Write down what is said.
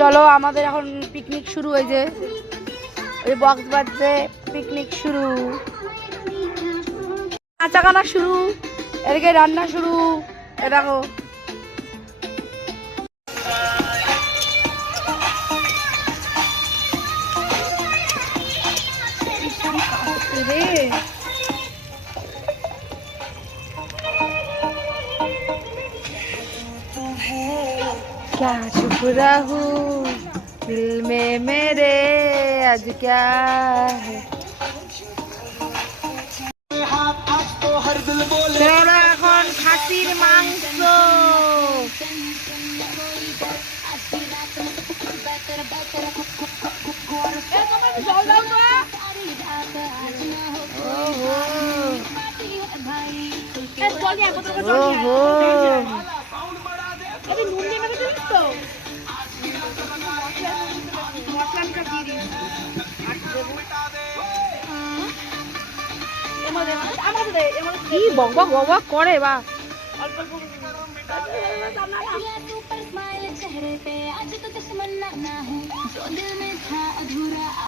চলো আমাদের এখন পিকনিক শুরু হয়েছে, ওই বক্স বাজছে, পিকনিক শুরু, নাচা গানা শুরু, এদিকে রান্না শুরু। এ দেখো क्या छुप रहूं दिल में मेरे आज क्या है। এখন খাসির মাংস, কি বক বক বক বক করে বা